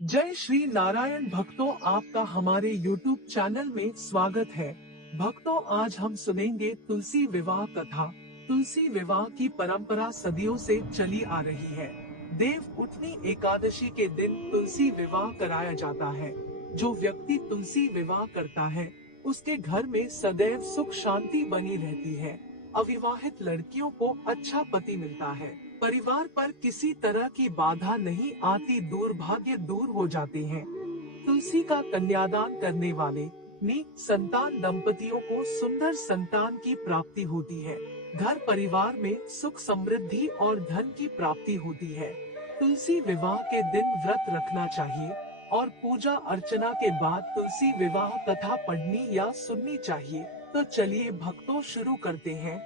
जय श्री नारायण भक्तों, आपका हमारे YouTube चैनल में स्वागत है। भक्तों, आज हम सुनेंगे तुलसी विवाह कथा। तुलसी विवाह की परंपरा सदियों से चली आ रही है। देव उठनी एकादशी के दिन तुलसी विवाह कराया जाता है। जो व्यक्ति तुलसी विवाह करता है, उसके घर में सदैव सुख शांति बनी रहती है। अविवाहित लड़कियों को अच्छा पति मिलता है। परिवार पर किसी तरह की बाधा नहीं आती, दुर्भाग्य दूर हो जाते हैं। तुलसी का कन्यादान करने वाले नेक संतान दंपतियों को सुंदर संतान की प्राप्ति होती है। घर परिवार में सुख समृद्धि और धन की प्राप्ति होती है। तुलसी विवाह के दिन व्रत रखना चाहिए और पूजा अर्चना के बाद तुलसी विवाह कथा पढ़नी या सुननी चाहिए। तो चलिए भक्तों, शुरू करते हैं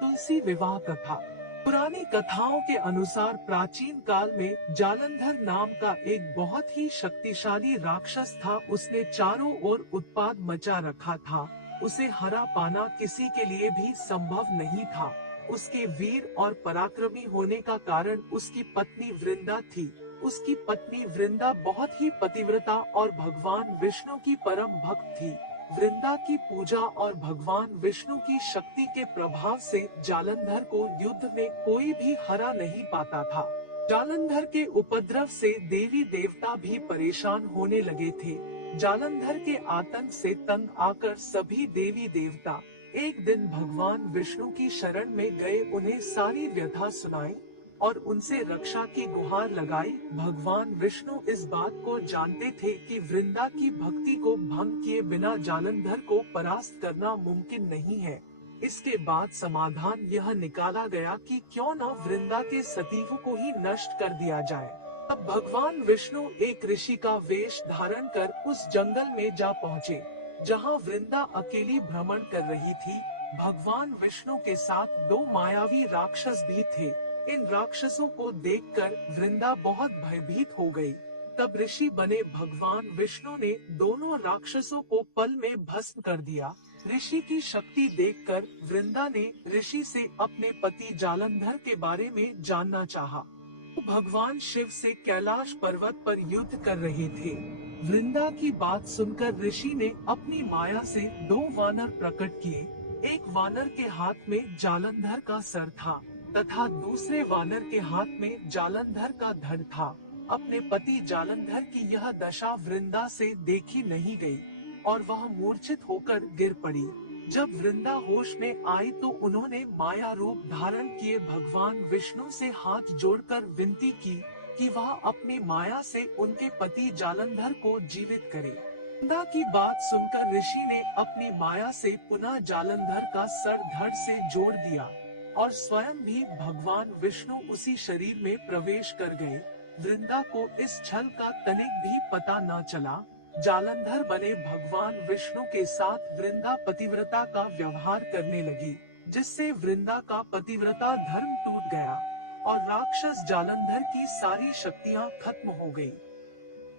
तुलसी विवाह कथा। पुरानी कथाओं के अनुसार प्राचीन काल में जालंधर नाम का एक बहुत ही शक्तिशाली राक्षस था। उसने चारों ओर उत्पात मचा रखा था। उसे हरा पाना किसी के लिए भी संभव नहीं था। उसके वीर और पराक्रमी होने का कारण उसकी पत्नी वृंदा थी। उसकी पत्नी वृंदा बहुत ही पतिव्रता और भगवान विष्णु की परम भक्त थी। वृंदा की पूजा और भगवान विष्णु की शक्ति के प्रभाव से जालंधर को युद्ध में कोई भी हरा नहीं पाता था। जालंधर के उपद्रव से देवी देवता भी परेशान होने लगे थे। जालंधर के आतंक से तंग आकर सभी देवी देवता एक दिन भगवान विष्णु की शरण में गए, उन्हें सारी व्यथा सुनाई और उनसे रक्षा की गुहार लगाई। भगवान विष्णु इस बात को जानते थे कि वृंदा की भक्ति को भंग किए बिना जालंधर को परास्त करना मुमकिन नहीं है। इसके बाद समाधान यह निकाला गया कि क्यों न वृंदा के सतीव को ही नष्ट कर दिया जाए। तब भगवान विष्णु एक ऋषि का वेश धारण कर उस जंगल में जा पहुँचे, जहाँ वृंदा अकेली भ्रमण कर रही थी। भगवान विष्णु के साथ दो मायावी राक्षस भी थे। इन राक्षसों को देखकर वृंदा बहुत भयभीत हो गई। तब ऋषि बने भगवान विष्णु ने दोनों राक्षसों को पल में भस्म कर दिया। ऋषि की शक्ति देखकर वृंदा ने ऋषि से अपने पति जालंधर के बारे में जानना चाहा। वो भगवान शिव से कैलाश पर्वत पर युद्ध कर रहे थे। वृंदा की बात सुनकर ऋषि ने अपनी माया से दो वानर प्रकट किए। एक वानर के हाथ में जालंधर का सर था तथा दूसरे वानर के हाथ में जालंधर का धड़ था। अपने पति जालंधर की यह दशा वृंदा से देखी नहीं गई और वह मूर्छित होकर गिर पड़ी। जब वृंदा होश में आई तो उन्होंने माया रूप धारण किए भगवान विष्णु से हाथ जोड़कर विनती की कि वह अपनी माया से उनके पति जालंधर को जीवित करे। वृंदा की बात सुनकर ऋषि ने अपनी माया से पुनः जालंधर का सर धड़ से जोड़ दिया और स्वयं भी भगवान विष्णु उसी शरीर में प्रवेश कर गए। वृंदा को इस छल का तनिक भी पता न चला। जालंधर बने भगवान विष्णु के साथ वृंदा पतिव्रता का व्यवहार करने लगी, जिससे वृंदा का पतिव्रता धर्म टूट गया और राक्षस जालंधर की सारी शक्तियां खत्म हो गयी।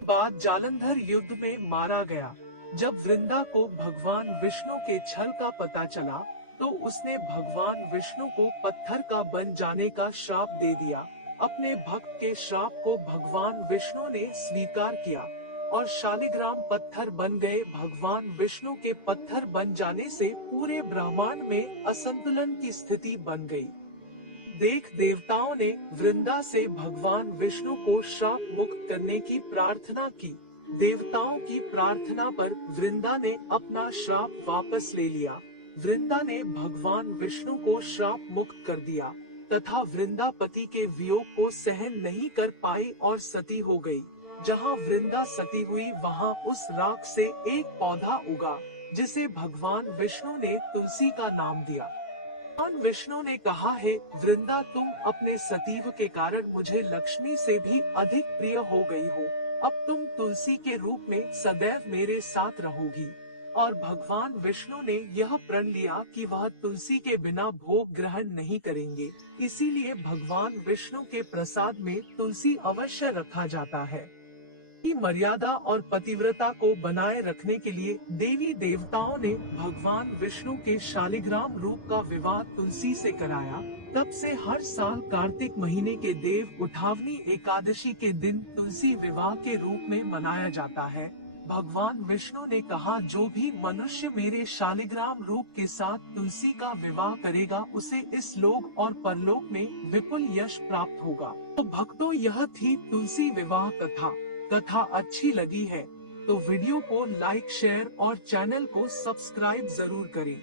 बाद जालंधर युद्ध में मारा गया। जब वृंदा को भगवान विष्णु के छल का पता चला तो उसने भगवान विष्णु को पत्थर का बन जाने का श्राप दे दिया। अपने भक्त के श्राप को भगवान विष्णु ने स्वीकार किया और शालिग्राम पत्थर बन गए। भगवान विष्णु के पत्थर बन जाने से पूरे ब्रह्मांड में असंतुलन की स्थिति बन गई। देख देवताओं ने वृंदा से भगवान विष्णु को श्राप मुक्त करने की प्रार्थना की। देवताओं की प्रार्थना पर वृंदा ने अपना श्राप वापस ले लिया। वृंदा ने भगवान विष्णु को श्राप मुक्त कर दिया तथा वृंदा पति के वियोग को सहन नहीं कर पाई और सती हो गई। जहाँ वृंदा सती हुई वहाँ उस राख से एक पौधा उगा, जिसे भगवान विष्णु ने तुलसी का नाम दिया। भगवान विष्णु ने कहा, है वृंदा, तुम अपने सतीव के कारण मुझे लक्ष्मी से भी अधिक प्रिय हो गई हो। अब तुम तुलसी के रूप में सदैव मेरे साथ रहोगी। और भगवान विष्णु ने यह प्रण लिया कि वह तुलसी के बिना भोग ग्रहण नहीं करेंगे। इसीलिए भगवान विष्णु के प्रसाद में तुलसी अवश्य रखा जाता है। की मर्यादा और पतिव्रता को बनाए रखने के लिए देवी देवताओं ने भगवान विष्णु के शालिग्राम रूप का विवाह तुलसी से कराया। तब से हर साल कार्तिक महीने के देव उठावनी एकादशी के दिन तुलसी विवाह के रूप में मनाया जाता है। भगवान विष्णु ने कहा, जो भी मनुष्य मेरे शालिग्राम रूप के साथ तुलसी का विवाह करेगा उसे इस लोक और परलोक में विपुल यश प्राप्त होगा। तो भक्तों, यह थी तुलसी विवाह कथा अच्छी लगी है तो वीडियो को लाइक, शेयर और चैनल को सब्सक्राइब जरूर करें।